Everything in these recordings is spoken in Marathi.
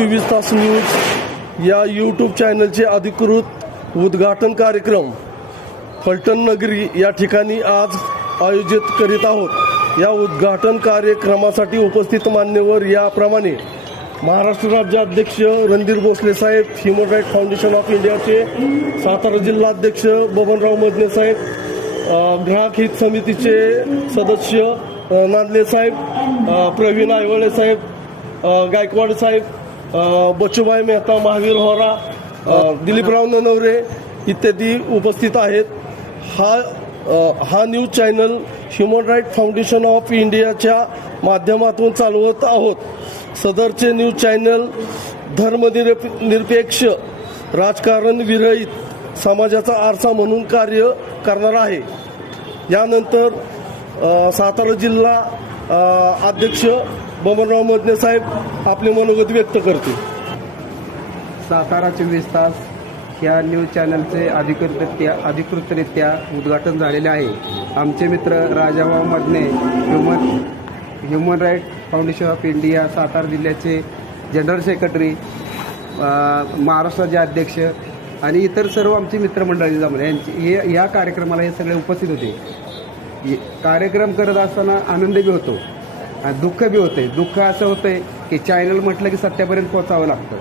चोवीस तास न्यूज या यूट्यूब चॅनलचे अधिकृत उद्घाटन कार्यक्रम फलटण नगरी या ठिकाणी आज आयोजित करीत आहोत. या उद्घाटन कार्यक्रमासाठी उपस्थित मान्यवर याप्रमाणे Maharashtra राज्याध्यक्ष Randhir Bhosale saheb human right foundation of इंडियाचे सातारा जिल्हाध्यक्ष बबनराव मदने साहेब ग्राहक हित समितीचे सदस्य नांदले साहेब प्रवीण आयवळे साहेब गायकवाड साहेब बच्चूभाई मेहता महावीर होरा दिलीपराव ननवरे इत्यादी उपस्थित आहेत. हा हा news channel human right foundation of इंडियाच्या माध्यमातून चालवत आहोत. सदरचे न्यूज चॅनल धर्मनिरप निरपेक्ष राजकारण विरहित समाजाचा आरसा म्हणून कार्य करणार आहे. यानंतर सातारा जिल्हा अध्यक्ष बबनराव मदने साहेब आपले मनोगत व्यक्त करतील. सातारा चोवीस तास या न्यूज चॅनलचे अधिकृतरित्या अधिकृतरित्या उद्घाटन झालेले आहे. आमचे मित्र Rajabhau Madane human human right foundation of India Satara जिल्ह्याचे जनरल सेक्रेटरी महाराष्ट्राचे अध्यक्ष आणि इतर सर्व आमची मित्रमंडळी जमले. यांची हे या कार्यक्रमाला हे सगळे उपस्थित होते. कार्यक्रम करत असताना आनंद बी होतो. दुःख बी होते दुःख असं होतंय की चॅनल म्हटलं की सत्यापर्यंत पोहोचावं लागतं.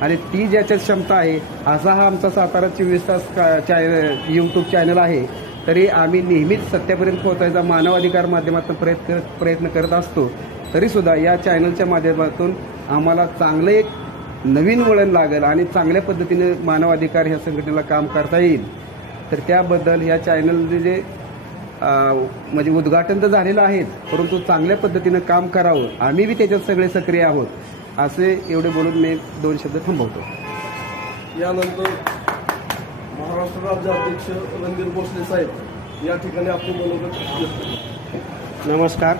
आणि ती ज्याच्यात क्षमता आहे असा हा आमचा सातारा चोवीस तास चॅनल यूट्यूब चॅनल आहे तरी आम्ही नेहमीच सत्यापर्यंत पोहोचायचा मानवाधिकार माध्यमातून प्रयत्न प्रयत्न करत असतो तरीसुद्धा या चॅनलच्या माध्यमातून आम्हाला चांगलं एक नवीन वळण लागेल आणि चांगल्या पद्धतीने मानवाधिकार ह्या संघटनेला काम करता येईल. तर त्याबद्दल या चॅनलचे जे म्हणजे उद्घाटन तर झालेलं आहे परंतु चांगल्या पद्धतीनं काम करावं. आम्ही बी त्याच्यात सगळे सक्रिय आहोत असे एवढे बोलून मी दोन शब्द थांबवतो. यानंतर महाराष्ट्र राज्याध्यक्ष रणधीर भोसले साहेब या ठिकाणी आपले मनोगत. नमस्कार.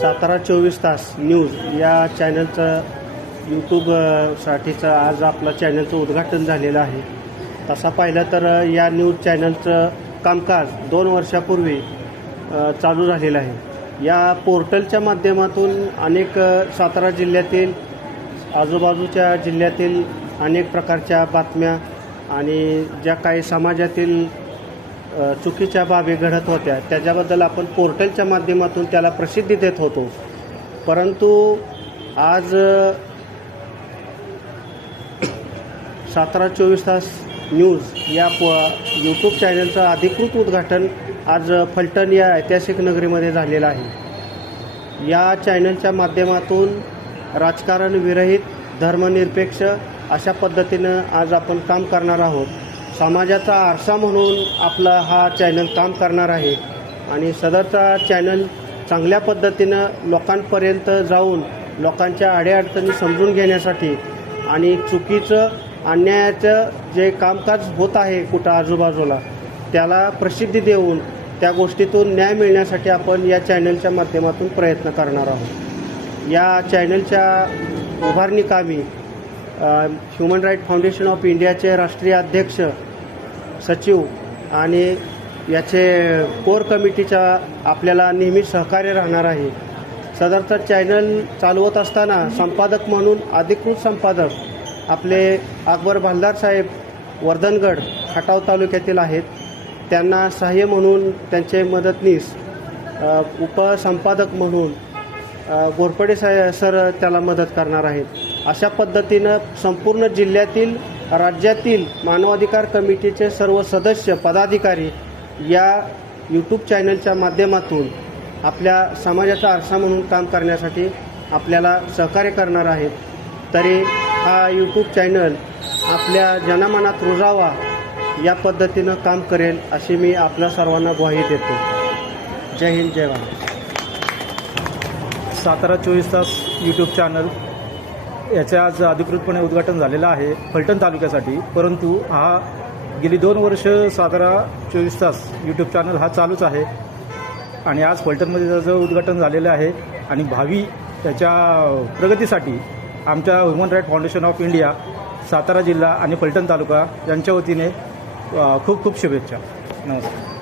सातारा चोवीस तास न्यूज या चॅनलचं यूट्यूब अ, साठीचं आज आपलं चॅनलचं उद्घाटन झालेलं आहे. तसा पाहिलं तर या न्यूज चॅनलचं कामकाज दोन वर्षापूर्वी चालू झालेलं आहे. या पोर्टलच्या माध्यमातून अनेक सातारा जिल्ह्यातील आजूबाजूच्या जिल्ह्यातील अनेक प्रकारच्या बातम्या आणि ज्या काही समाजातील चुकीच्या बाबी घडत होत्या त्याच्याबद्दल आपण पोर्टलच्या माध्यमातून त्याला प्रसिद्धी देत होतो. परंतु आज सातारा चोवीस तास न्यूज या प यूट्यूब चॅनलचं अधिकृत उद्घाटन आज फलटण या ऐतिहासिक नगरीमध्ये झालेलं आहे. या चॅनलच्या माध्यमातून राजकारण विरहित धर्मनिरपेक्ष अशा पद्धतीनं आज आपण काम करणार आहोत. समाजाचा आरसा म्हणून आपला हा चॅनल काम करणार आहे. आणि सदरचा चॅनल चांगल्या पद्धतीनं लोकांपर्यंत जाऊन लोकांच्या अडीअडचणी समजून घेण्यासाठी आणि चुकीचं अन्यायाचं जे कामकाज होत आहे कुठं आजूबाजूला त्याला प्रसिद्धी देऊन त्या गोष्टीतून न्याय मिळण्यासाठी आपण या चॅनलच्या माध्यमातून प्रयत्न करणार आहोत. या चॅनलच्या उभारणी कामी ह्युमन राईट फाउंडेशन ऑफ इंडियाचे राष्ट्रीय अध्यक्ष सचिव आणि याचे कोर कमिटीच्या आपल्याला नेहमी सहकार्य राहणार आहे. सदरचं चॅनल चालवत असताना संपादक म्हणून अधिकृत संपादक आपले अकबर भालदार साहेब वर्धनगड खटाव तालुक्यातील आहेत. त्यांना सहाय्य म्हणून त्यांचे मदतनीस उपसंपादक म्हणून गोरपडे घोरपडे सर त्याला मदत करणार आहेत. अशा पद्धतीनं संपूर्ण जिल्ह्यातील राज्यातील मानवाधिकार कमिटीचे सर्व सदस्य पदाधिकारी या यूट्यूब चॅनलच्या माध्यमातून आपल्या समाजाचा आरसा म्हणून काम करण्यासाठी आपल्याला सहकार्य करणार आहेत. तरी हा यूट्यूब चॅनल आपल्या जनमनात रुजावा या पद्धतीनं काम करेल अशी मी आपल्या सर्वांना ग्वाही देतो. जय हिंद जय भारत. सातारा चोवीस तास यूट्यूब चॅनल याचे आज अधिकृतपणे उद्घाटन झालेलं आहे फलटण तालुक्यासाठी. परंतु हा गेली दोन वर्ष सातारा चोवीस तास यूट्यूब चॅनल हा चालूच आहे. आणि आज फलटणमध्ये त्याचं उद्घाटन झालेलं आहे. आणि भावी त्याच्या प्रगतीसाठी आमच्या human right foundation of India Satara जिल्हा आणि फलटण तालुका यांच्या वतीने खूप खूप शुभेच्छा. नमस्कार.